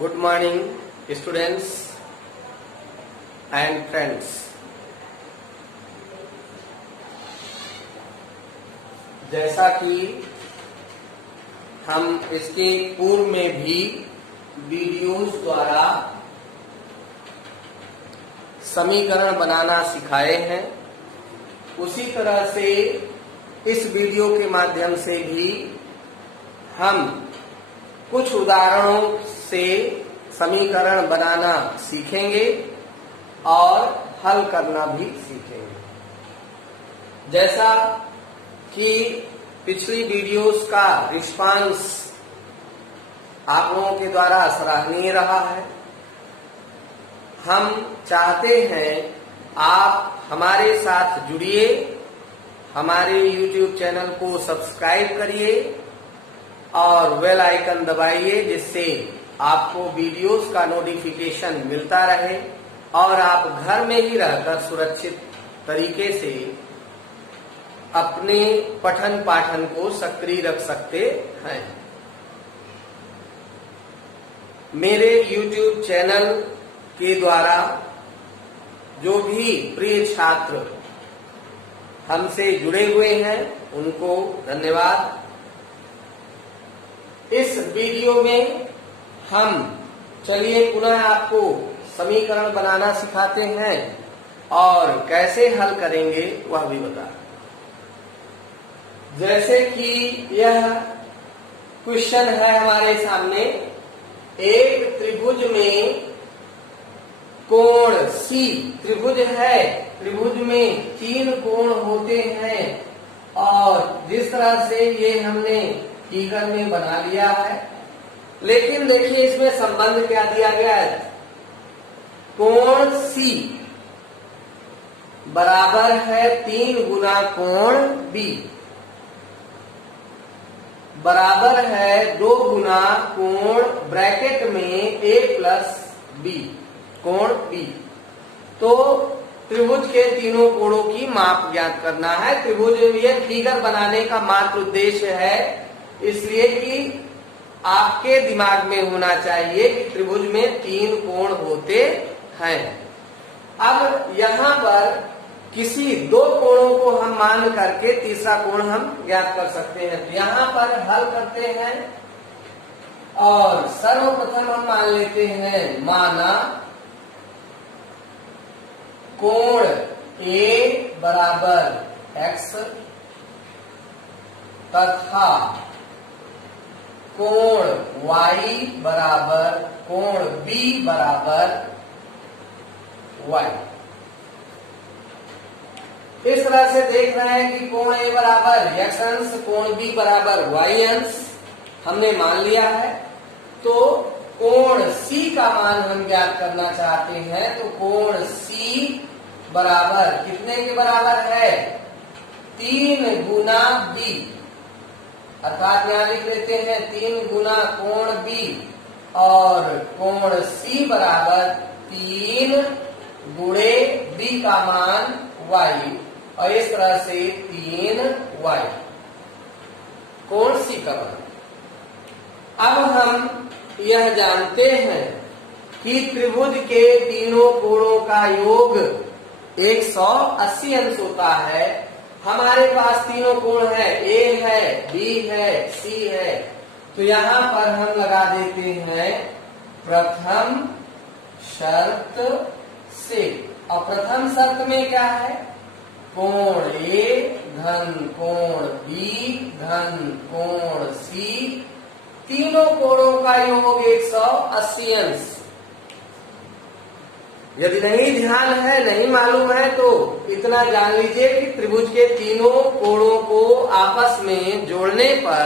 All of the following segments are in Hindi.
Good morning students and friends. जैसा कि हम इसके पूर्व में भी वीडियोस द्वारा समीकरण बनाना सिखाए हैं, उसी तरह से इस वीडियो के माध्यम से भी हम कुछ उदाहरणों से समीकरण बनाना सीखेंगे और हल करना भी सीखेंगे। जैसा कि पिछली वीडियोस का रिस्पांस आप लोगों के द्वारा सराहनीय रहा है। हम चाहते हैं आप हमारे साथ जुड़िए, हमारे YouTube चैनल को सब्सक्राइब करिए और बेल आइकन दबाइए, जिससे आपको वीडियोस का नोटिफिकेशन मिलता रहे और आप घर में ही रहकर सुरक्षित तरीके से अपने पठन पाठन को सक्रिय रख सकते हैं। मेरे YouTube चैनल के द्वारा जो भी प्रिय छात्र हमसे जुड़े हुए हैं उनको धन्यवाद। इस वीडियो में हम चलिए पुनः आपको समीकरण बनाना सिखाते हैं और कैसे हल करेंगे वह भी बता। जैसे कि यह क्वेश्चन है हमारे सामने, एक त्रिभुज में कोण C त्रिभुज है, त्रिभुज में 3 कोण होते हैं और जिस तरह से ये हमने फिगर में बना लिया है, लेकिन देखिए इसमें संबंध क्या दिया गया है। कोण C बराबर है 3 गुना कोण B बराबर है 2 गुना कोण ब्रैकेट में A प्लस B कोण B। तो त्रिभुज के तीनों कोणों की माप ज्ञात करना है। त्रिभुज ये फिगर बनाने का मात्र उद्देश्य है, इसलिए कि आपके दिमाग में होना चाहिए कि त्रिभुज में 3 कोण होते हैं। अब यहाँ पर किसी 2 कोणों को हम मान करके तीसरा कोण हम ज्ञात कर सकते हैं। तो यहाँ पर हल करते हैं और सर्वप्रथम हम मान लेते हैं, माना कोण A बराबर x तथा कोण y बराबर कोण B बराबर y। इस तरह से देख रहे हैं कि कोण A बराबर x अंश, कोण B बराबर y अंश हमने मान लिया है। तो कोण C का मान हम ज्ञात करना चाहते हैं। तो कोण C बराबर कितने के बराबर है? 3 गुना B, अर्थात यहां लिख लेते हैं 3 गुना कोण B और कोण C बराबर 3 गुणे B का मान y और इस तरह से 3y कोण C का मान। अब हम यह जानते हैं कि त्रिभुज के तीनों कोणों का योग 180 अंश होता है। हमारे पास तीनों कोण है, A है, B है, C है। तो यहाँ पर हम लगा देते हैं प्रथम शर्त से। और प्रथम शर्त में क्या है? कोण A धन कोण B धन कोण C, तीनों कोणों का योग 180 अंश। यदि नहीं ध्यान है, नहीं मालूम है, तो इतना जान लीजिए कि त्रिभुज के तीनों कोणों को आपस में जोड़ने पर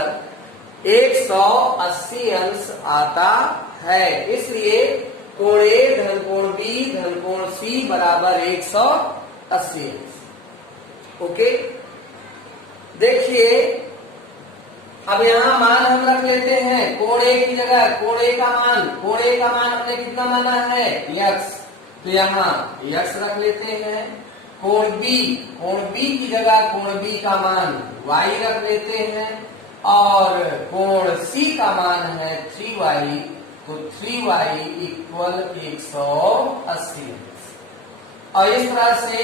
180 अंश आता है। इसलिए कोण A धन कोण B धन कोण C बराबर 180 अंश। ओके, देखिए अब यहाँ मान हम रख लेते हैं। कोण A की जगह कोण A का मान हमने कितना माना है? x। तो यहाँ x रख लेते हैं। कोण B की जगह कोण B का मान y रख लेते हैं और कोण C का मान है 3y तो 3y इक्वल 180 अंश। और इस तरह से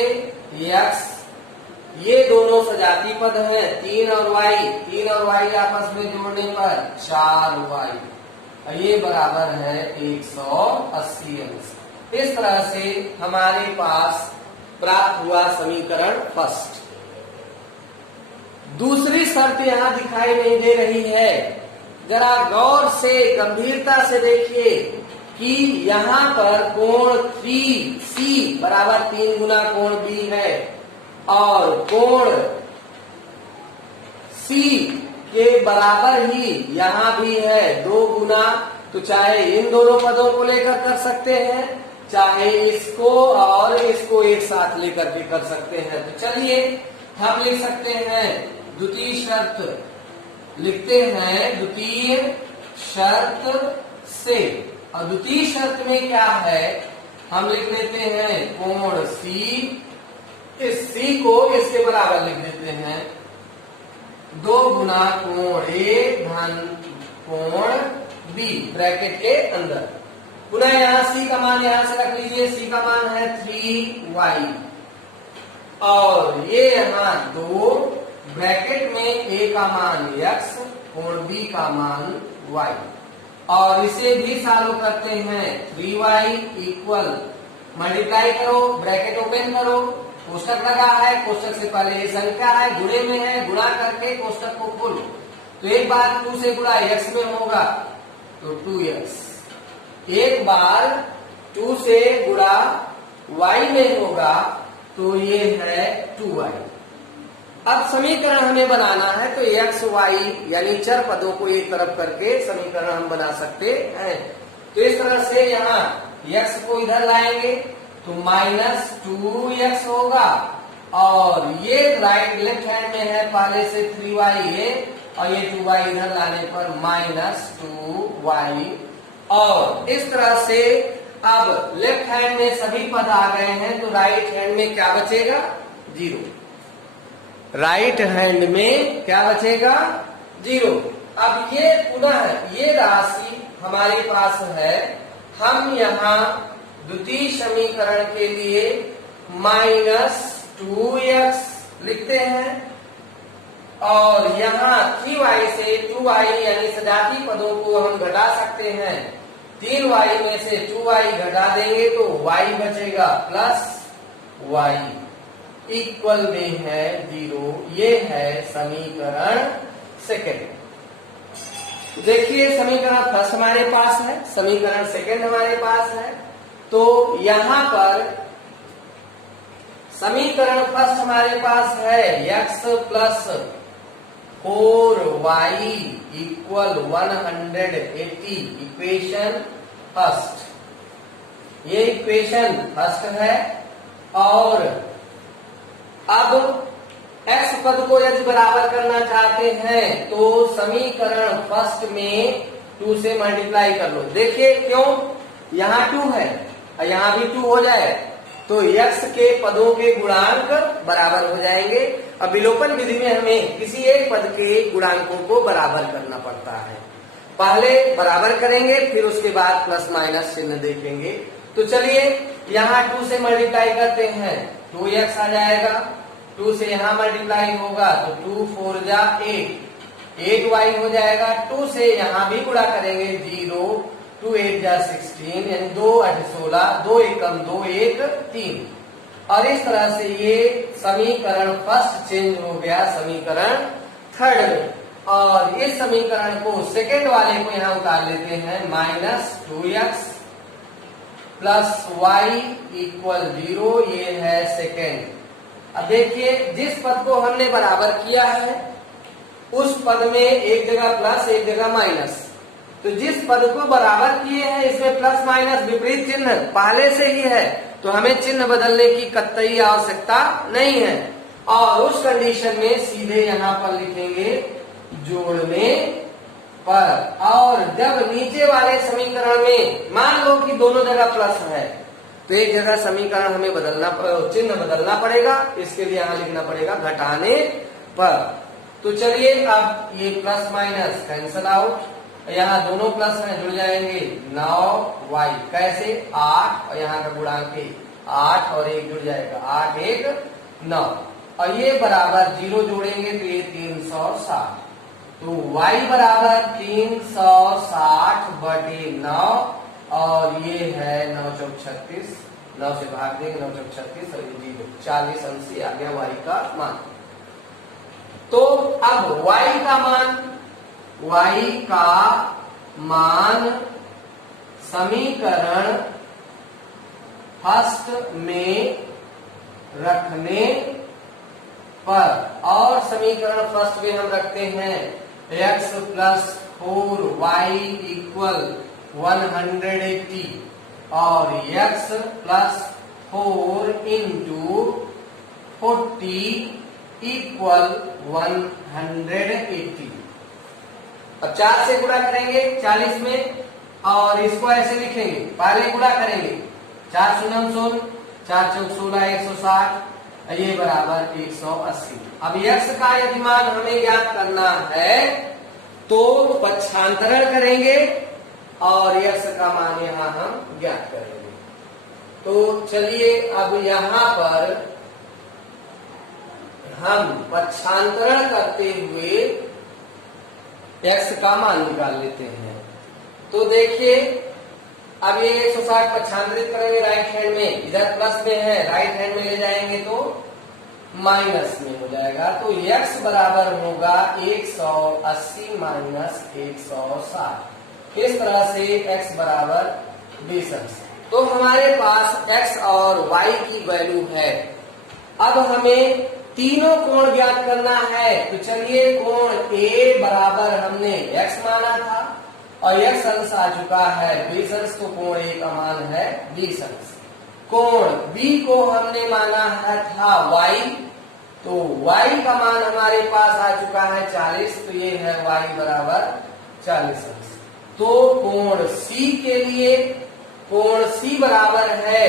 x, ये दोनों सजाती पद हैं, 3 और y आपस में जोड़ने पर 4y, और ये बराबर है 180 अंश। इस तरह से हमारे पास प्राप्त हुआ समीकरण फर्स्ट। दूसरी शर्त यहां दिखाई नहीं दे रही है, जरा गौर से गंभीरता से देखिए कि यहां पर कोण 3C बराबर 3 गुना कोण B है, और कोण C के बराबर ही यहां भी है 2 गुना। तो चाहे इन दोनों पदों को लेकर कर सकते हैं, चाहे इसको और इसको एक साथ लेकर के कर सकते हैं। तो चलिए हम लिख सकते हैं द्वितीय शर्त, लिखते हैं द्वितीय शर्त से। और द्वितीय शर्त में क्या है, हम लिख लेते हैं कोण C, इस C को इसके बराबर लिख देते हैं 2 गुना कोण A धन कोण B ब्रैकेट के अंदर। पुनः यहाँ C का मान यहां से रख लीजिए, C का मान है 3y, और ये यहाँ 2 ब्रैकेट में A का मान x और B का मान y, और इसे भी सॉल्व करते हैं। 3y इक्वल, मल्टीप्लाई करो, ब्रैकेट ओपन करो, कोष्टक लगा है, कोष्टक से पहले ये संख्या है, गुणे में है, गुणा करके कोष्टक को खोलो। तो एक बार 2 से गुणा x में होगा तो 2x, एक बार 2 से गुणा y में होगा तो ये है 2y। अब समीकरण हमें बनाना है, तो x y यानी चर पदों को एक तरफ करके समीकरण हम बना सकते हैं। तो इस तरह से यहाँ x को इधर लाएंगे तो -2x होगा, और ये राइट लेफ्ट हैंड में है पहले से 3y ये, और ये 2y इधर लाने पर -2y। और इस तरह से अब लेफ्ट हैंड में सभी पद आ गए हैं, तो राइट हैंड में क्या बचेगा, 0। राइट हैंड में क्या बचेगा, 0। अब ये पुनः ये राशि हमारे पास है, हम यहाँ द्वितीय समीकरण के लिए -2x लिखते हैं, और यहाँ 3y से 2y यानी सजाती पदों को हम घटा सकते हैं। 3y में से 2y घटा देंगे तो y बचेगा प्लस y इक्वल में है 0। ये है समीकरण सेकेंड। देखिए समीकरण फर्स्ट हमारे पास है, समीकरण सेकेंड हमारे पास है। तो यहाँ पर समीकरण फर्स्ट हमारे पास है x plus 4y equal 180, equation first. ये इक्वेशन फर्स्ट है। और अब x पद को यदि बराबर करना चाहते हैं तो समीकरण फर्स्ट में 2 से मल्टीप्लाई कर लो। देखिए क्यों, यहाँ 2 है और यहाँ भी 2 हो जाए तो x के पदों के गुणांक बराबर हो जाएंगे। अब विलोपन विधि में हमें किसी एक पद के गुणांकों को बराबर करना पड़ता है। पहले बराबर करेंगे, फिर उसके बाद प्लस माइनस चिन्ह देखेंगे। तो चलिए यहाँ 2 से मल्टीप्लाई करते हैं, 2x आ जाएगा। 2 से यहाँ मल्टीप्लाई होगा तो 2 4 जा 8y हो जाएगा। 2 से यहाँ भी गुणा करेंगे 0, 2 8 जा 16 यानी 2 8 16, 2 एकम 2 1 3। और इस तरह से ये समीकरण फर्स्ट चेंज हो गया समीकरण थर्ड में। और इस समीकरण को सेकेंड वाले को यहाँ उतार लेते हैं, -2x प्लस y इक्वल 0। ये है सेकेंड। अब देखिए जिस पद को हमने बराबर किया है उस पद में एक जगह प्लस एक जगह माइनस। तो जिस पद को बराबर किए हैं इसमें प्लस माइनस विपरीत चिन्ह पहले से ही है, तो हमें चिन्ह बदलने की कतई आवश्यकता नहीं है। और उस कंडीशन में सीधे यहाँ पर लिखेंगे जोड़ने पर। और जब नीचे वाले समीकरण में मान लो कि दोनों जगह प्लस है तो एक जगह समीकरण हमें बदलना, चिन्ह बदलना पड़ेगा। इसके लिए यहाँ लिखना पड़ेगा घटाने पर। तो चलिए अब ये प्लस माइनस कैंसल आउट, यहाँ दोनों प्लस हैं, जुड़ जाएंगे 9y। कैसे? 8 और यहाँ का गुणांक 8 और 1 जुड़ जाएगा, 8 1 9। और ये बराबर 0 जोड़ेंगे तो ये 360। तो y बराबर 360 बटे 9 और ये है 9 चौक 36। 9 से भाग देंगे, 9 चौक 36 और ये 0, 40 अंश आ गया y का मान। तो अब y का मान समीकरण फर्स्ट में रखने पर, और समीकरण फर्स्ट में हम रखते हैं x प्लस 4y इक्वल 180 और x प्लस 4 इंटू 40 इक्वल 180। अब 4 से गुणा करेंगे 40 में और इसको ऐसे लिखेंगे, पहले गुणा करेंगे 4 शून्य 0, 4 चौक 16 160, ये बराबर 180। अब x का यदि मान हमें ज्ञात करना है तो पक्षांतरण करेंगे और x का मान यहाँ हम ज्ञात करेंगे। तो चलिए अब यहाँ पर हम पक्षांतरण करते हुए x का मान निकाल लेते हैं। तो देखिए अब ये 160 पक्षांतरित करेंगे राइट हैंड में, इधर प्लस में है, राइट हैंड में ले जाएंगे तो माइनस में हो जाएगा। तो x बराबर होगा 180 माइनस 160। इस तरह से x बराबर 20 अंश। तो हमारे पास x और y की वैल्यू है। अब हमें तीनों कोण ज्ञात करना है। तो चलिए कोण A बराबर हमने x माना था और x अंश आ चुका है 20 अंश, तो कोण A का मान है 20 अंश। कोण B को हमने माना है था y, तो y का मान हमारे पास आ चुका है 40, तो ये है y बराबर 40 अंश। तो कोण C के लिए कोण C बराबर है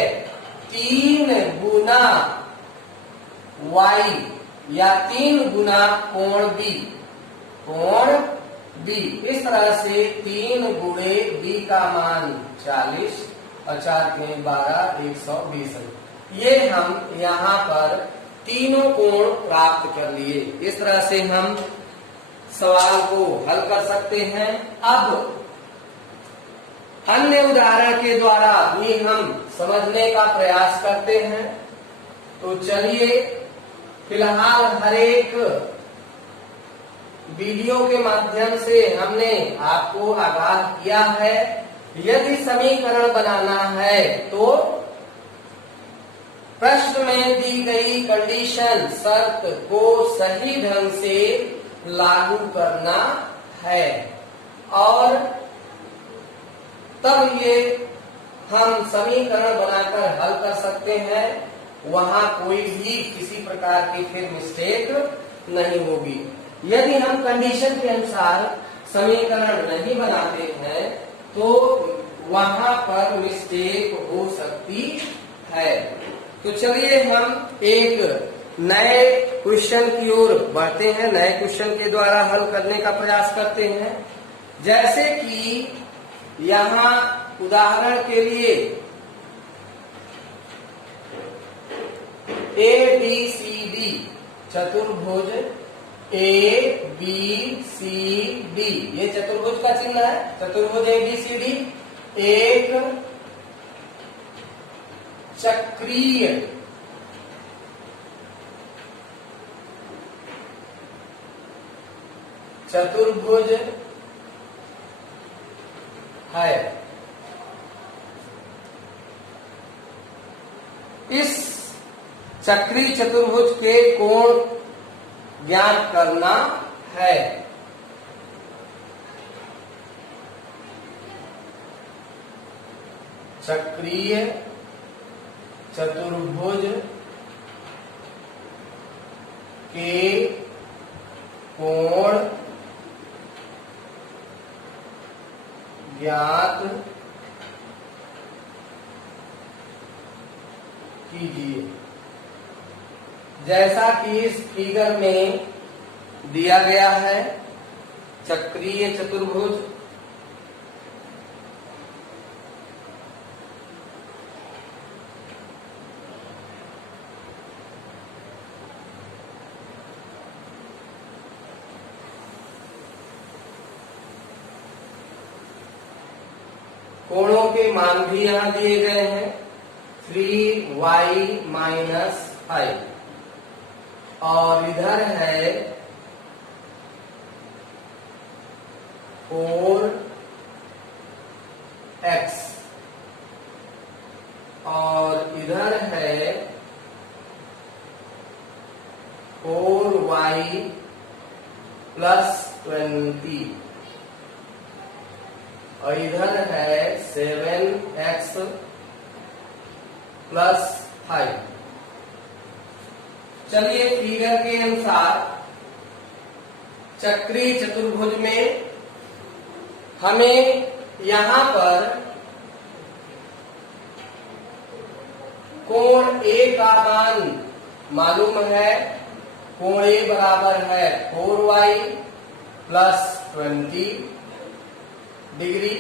3 गुना y या 3 गुना कोण B। कोण B इस तरह से 3 गुणे B का मान 40 और 4 के 12 120। ये हम यहाँ पर तीनों कोण प्राप्त कर लिए। इस तरह से हम सवाल को हल कर सकते हैं। अब अन्य उदाहरण के द्वारा भी हम समझने का प्रयास करते हैं। तो चलिए फिलहाल हर एक वीडियो के माध्यम से हमने आपको आगाह किया है, यदि समीकरण बनाना है तो प्रश्न में दी गई कंडीशन शर्त को सही ढंग से लागू करना है और तब ये हम समीकरण बनाकर हल कर सकते हैं। वहां कोई भी किसी प्रकार की फिर मिस्टेक नहीं होगी। यदि हम कंडीशन के अनुसार समीकरण नहीं बनाते हैं तो वहां पर मिस्टेक हो सकती है। तो चलिए हम एक नए क्वेश्चन की ओर बढ़ते हैं, नए क्वेश्चन के द्वारा हल करने का प्रयास करते हैं। जैसे कि यहाँ उदाहरण के लिए ABCD चतुर्भुज ABCD, ये चतुर्भुज का चिन्ह है। चतुर्भुज ABCD एक चक्रीय चतुर्भुज है। इस चक्रीय चतुर्भुज के कोण ज्ञात करना है। चक्रीय चतुर्भुज के कोण ज्ञात कीजिए। जैसा कि इस फिगर में दिया गया है, चक्रीय चतुर्भुज कोणों के मान भी यहां दिए गए हैं। 3y माइनस 5 और इधर है 4x और इधर है 4y प्लस 20 और इधर है 7x प्लस 5। चलिए फिगर के अनुसार चक्रीय चतुर्भुज में हमें यहां पर कोण A का मान मालूम है। कोण A बराबर है 4y प्लस 20 डिग्री।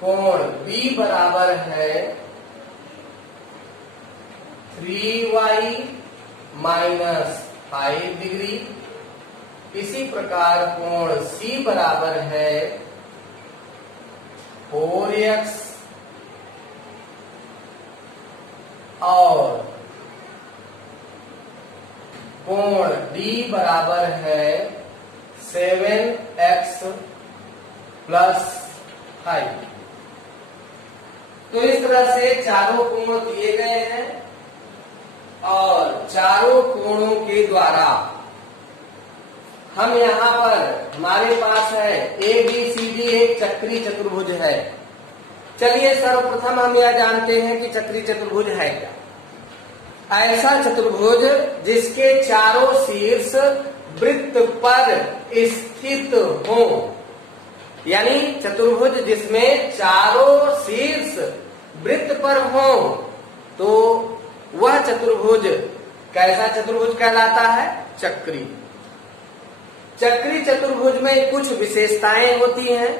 कोण B बराबर है 3y माइनस 5 डिग्री। इसी प्रकार कोण C बराबर है 4x और कोण D बराबर है 7x प्लस 5। तो इस तरह से चारों कोण दिए गए हैं और चारों कोणों के द्वारा हम यहाँ पर हमारे पास है ABCD एक चक्रीय चतुर्भुज है। चलिए सर्वप्रथम हम यह जानते हैं कि चक्रीय चतुर्भुज है क्या। ऐसा चतुर्भुज जिसके चारों शीर्ष वृत्त पर स्थित हो, यानी चतुर्भुज जिसमें चारों शीर्ष वृत्त पर हो, तो वह चतुर्भुज कैसा चतुर्भुज कहलाता है? चक्रीय। चक्रीय चतुर्भुज में कुछ विशेषताएं होती हैं।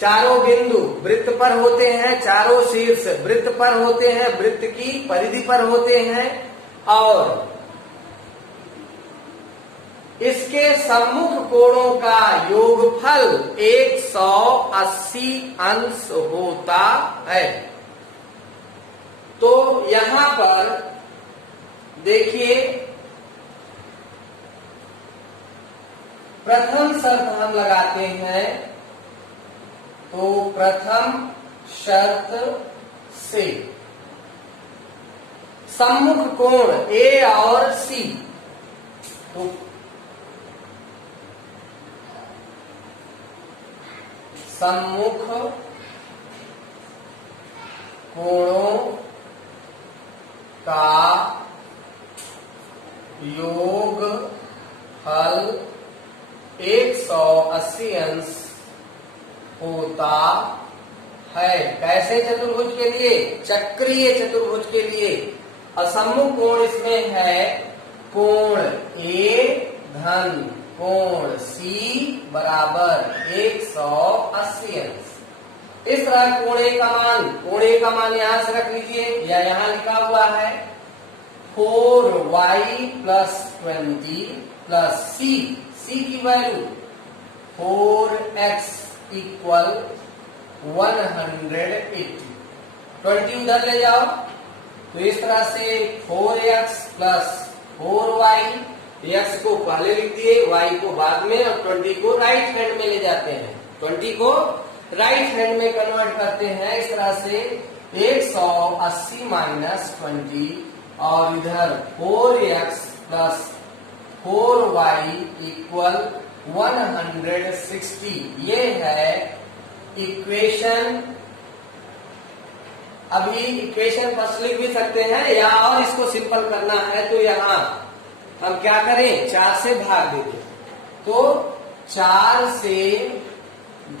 चारों बिंदु वृत्त पर होते हैं, चारों शीर्ष वृत्त पर होते हैं, वृत्त की परिधि पर होते हैं और इसके सम्मुख कोणों का योगफल 180 अंश होता है। तो यहां पर देखिए, प्रथम शर्त हम लगाते हैं। तो प्रथम शर्त से सम्मुख कोण A और C, तो सम्मुख कोणों का योगफल 180 अंश होता है। कैसे चतुर्भुज के लिए? चक्रीय चतुर्भुज के लिए। असम्मुख कोण इसमें है कोण A धन कोण C बराबर 180 अंश। इस तरह कोण A का मान यहां से रख लीजिए या यहां लिखा हुआ है 4y प्लस 20 प्लस C की वैल्यू 4x इक्वल 180। 20 उधर ले जाओ, तो इस तरह से 4x प्लस 4y, x को पहले लिख दिए, y को बाद में, और 20 को राइट हैंड में ले जाते हैं। 20 को राइट हैंड में कन्वर्ट करते हैं। इस तरह से 180 माइनस 20 और इधर 4x प्लस 4y इक्वल 160। ये है इक्वेशन। अभी इक्वेशन फर्स्ट लिख भी सकते हैं या और इसको सिंपल करना है तो यहां हम क्या करें, 4 से भाग देते। तो 4 से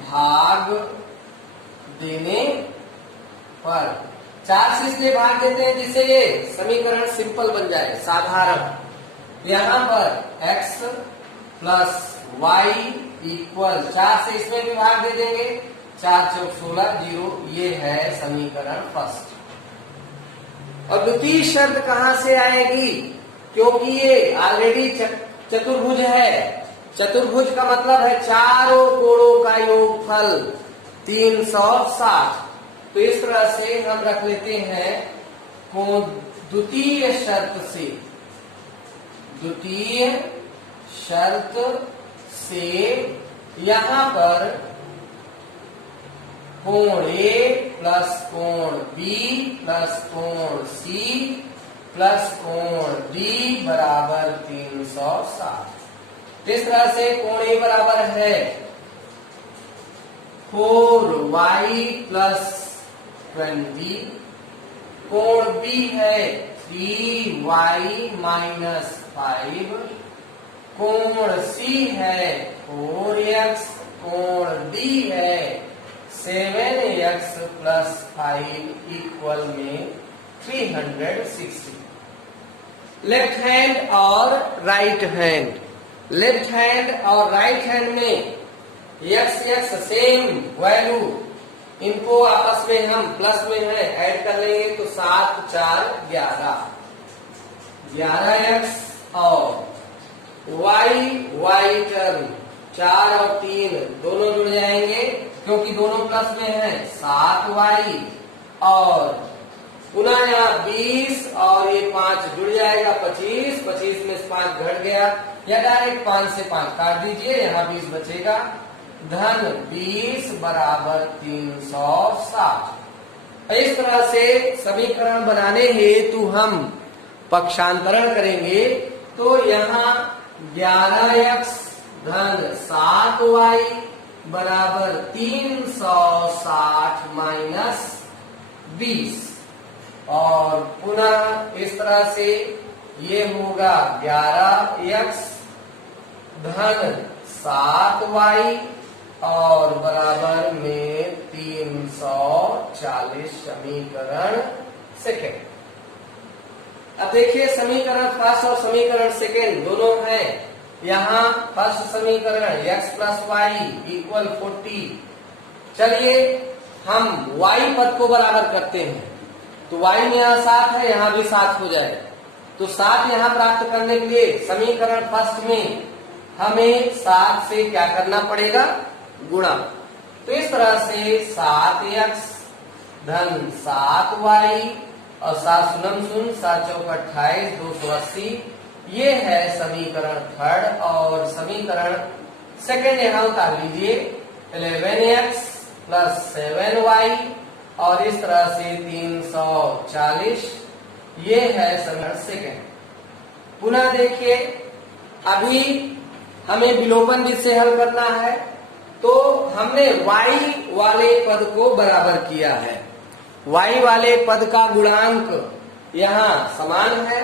भाग देने पर 4 से इसलिए भाग देते हैं जिससे ये समीकरण सिंपल बन जाए, साधारण। यहां पर x प्लस y इक्वल 4 से इसमें भी भाग दे देंगे, 4 चौक 16 0। ये है समीकरण फर्स्ट। और द्वितीय शर्त कहां से आएगी? क्योंकि ये ऑलरेडी चतुर्भुज है। चतुर्भुज का मतलब है चारों कोणों का योगफल 360। तो इस तरह से हम रख लेते हैं कोण द्वितीय शर्त से यहां पर कोण ए प्लस कोण बी प्लस कोण सी प्लस कोण डी बराबर 360। इस तरह से कोण ए बराबर है 4y प्लस 20, कोण बी है 3y माइनस 5, कोण सी है 4x, कोण डी है 7x प्लस 5 इक्वल में 360। लेफ्ट हैंड और राइट हैंड, लेफ्ट हैंड और राइट हैंड में x सेम वैल्यू, इनको आपस में हम प्लस में है ऐड कर लेंगे तो 7 4 11x और y टर्म 4 और 3 दोनों जुड़ जाएंगे क्योंकि दोनों प्लस में है 7y और पुनः यहाँ 20 और ये 5 जुड़ जाएगा 25, 25 में से 5 घट गया या डायरेक्ट 5 से 5 काट दीजिए, यहाँ 20 बचेगा, धन 20 बराबर 360। इस तरह से समीकरण बनाने हेतु हम पक्षांतरण करेंगे तो यहाँ 11x धन 7y बराबर 360 माइनस 20 और पुनः इस तरह से ये होगा 11x धन 7y और बराबर में 340 समीकरण सेकेंड। अब देखिए समीकरण फर्स्ट और समीकरण सेकेंड दोनों हैं। यहाँ फर्स्ट समीकरण x प्लस वाई इक्वल 40। चलिए हम y पद को बराबर करते हैं तो y में यहाँ 7 है, यहाँ भी 7 हो जाए तो 7 यहाँ प्राप्त करने के लिए समीकरण फर्स्ट में हमें 7 से क्या करना पड़ेगा, गुणा। तो इस तरह से 7x धन 7y और 7 शून्य शून्य 7 चौक 28 280, ये है समीकरण थर्ड। और समीकरण सेकेंड यहाँ उतार लीजिए 11x प्लस 7y और इस तरह से 340, ये है समीकरण सेकेंड। पुनः देखिए अभी हमें विलोपन विधि से हल करना है तो हमने y वाले पद को बराबर किया है, y वाले पद का गुणांक यहाँ समान है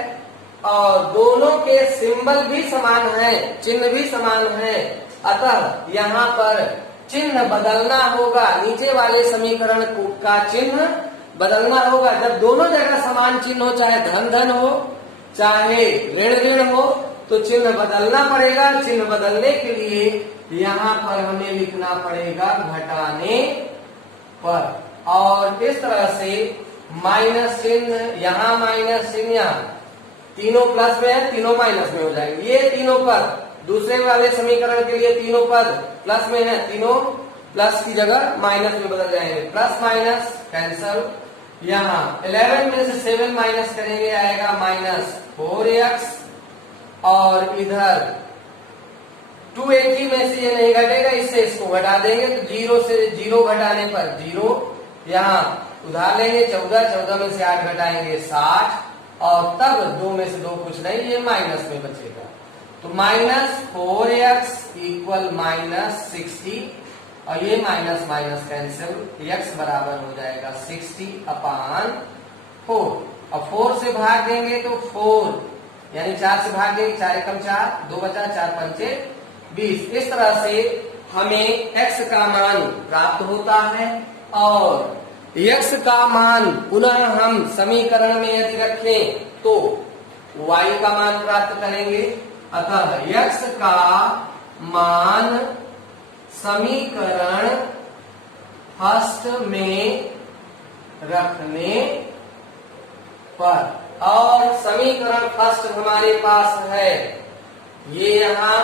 और दोनों के सिंबल भी समान है, चिन्ह भी समान है, अतः यहाँ पर चिन्ह बदलना होगा, नीचे वाले समीकरण का चिन्ह बदलना होगा। जब दोनों जगह समान चिन्ह हो, चाहे धन धन हो चाहे ऋण ऋण हो, तो चिन्ह बदलना पड़ेगा। चिन्ह बदलने के लिए यहाँ पर हमें लिखना पड़ेगा घटाने पर, और इस तरह से माइनस चिन्ह यहाँ, माइनस चिन्ह यहाँ, तीनों प्लस में है तीनों माइनस में हो जाएंगे। ये तीनों पद दूसरे वाले समीकरण के लिए तीनों पद प्लस में है, तीनों प्लस की जगह माइनस में बदल जाएंगे, प्लस माइनस कैंसल। यहाँ 11 में से 7 माइनस करेंगे आएगा माइनस 4x और इधर 280 में से ये नहीं घटेगा, इससे इसको घटा देंगे तो 0 से 0 घटाने पर 0, यहाँ उधार लेंगे 14 में से 8 घटाएंगे 60 और तब 2 में से 2 कुछ नहीं, ये माइनस में बचेगा। तो माइनस 4x इक्वल माइनस 60 और ये माइनस माइनस कैंसिल, x बराबर हो जाएगा 60/4 और 4 से भाग देंगे तो 4 यानी 4 से भाग देंगे, 4 एकम 4, 2 बचा, 4 पंचे 20। इस तरह से हमें x का मान प्राप्त होता है और x का मान पुनः हम समीकरण में यदि रखें तो y का मान प्राप्त करेंगे। अतः x का मान समीकरण फर्स्ट में रखने पर, और समीकरण फर्स्ट हमारे पास है ये यहाँ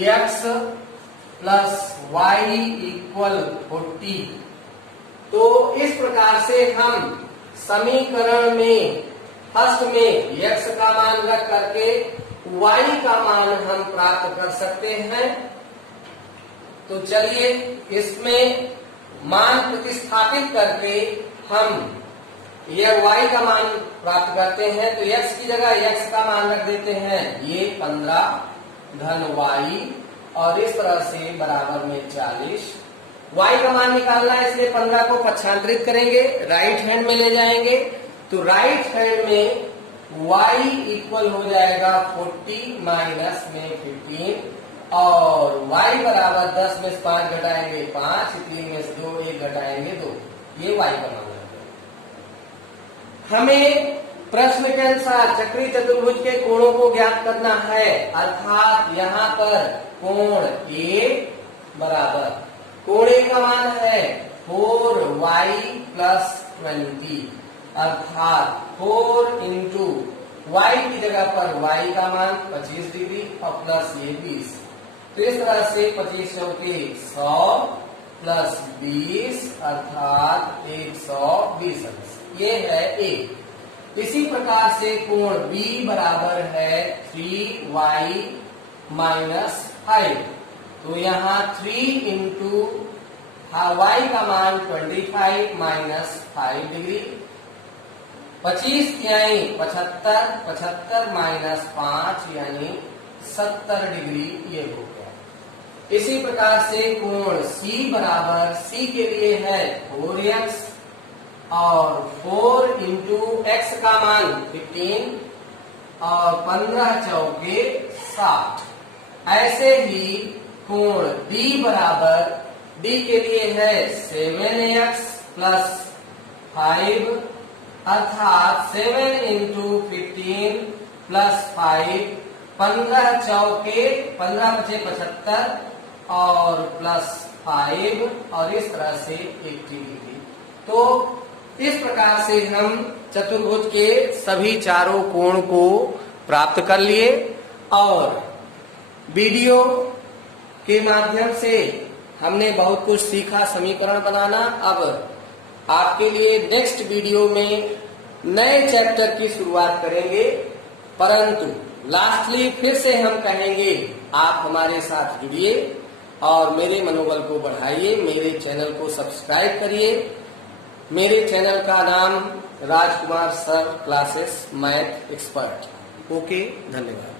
x प्लस वाई इक्वल 40। तो इस प्रकार से हम समीकरण में फर्स्ट में x का मान रख करके y का मान हम प्राप्त कर सकते हैं। तो चलिए इसमें मान प्रतिस्थापित करके हम यह y का मान प्राप्त करते हैं। तो x की जगह x का मान रख देते हैं, ये 15 धन y, और इस तरह से बराबर में 40। y का मान निकालना है, इसलिए 15 को पक्षांतरित करेंगे, राइट हैंड में ले जाएंगे। तो राइट हैंड में y इक्वल हो जाएगा 40 माइनस में 15, और y बराबर 10 में से 5 घटाएंगे 5, 3 में से 2, 1 घटाएंगे 2, ये y का मान है। हमें प्रश्न के अनुसार चक्रीय चतुर्भुज के कोणों को ज्ञात करना है, अर्थात यहाँ पर कोण A बराबर, कोण A का मान है 4y प्लस 20, अर्थात 4 इंटू y की जगह पर y का मान 25 डिग्री और प्लस ये 20। तो इस तरह से 25 चौके 100 प्लस 20 अर्थात 120 ये है A। इसी प्रकार से कोण B बराबर है 3y माइनस 5। तो यहाँ 3 इंटू y का मान 25 माइनस 5 डिग्री, 25 यानी 75, 75 माइनस 5 यानी 70 डिग्री, ये हो गया। इसी प्रकार से कोण C बराबर, C के लिए है 4x और 4 इंटू x का मान 15 और 15 चौके 60। ऐसे ही कोण D बराबर, D के लिए है 7x प्लस 5, अर्थात 7 इंटू 15 प्लस 5, 15 चौके 15 बचे 75 और प्लस 5, और इस तरह से 80 डिग्री। तो इस प्रकार से हम चतुर्भुज के सभी चारों कोण को प्राप्त कर लिए, और वीडियो के माध्यम से हमने बहुत कुछ सीखा समीकरण बनाना। अब आपके लिए नेक्स्ट वीडियो में नए चैप्टर की शुरुआत करेंगे, परंतु लास्टली फिर से हम कहेंगे आप हमारे साथ जुड़िए और मेरे मनोबल को बढ़ाइए, मेरे चैनल को सब्सक्राइब करिए। मेरे चैनल का नाम Rajkumar sir classes math expert. Okay, धन्यवाद।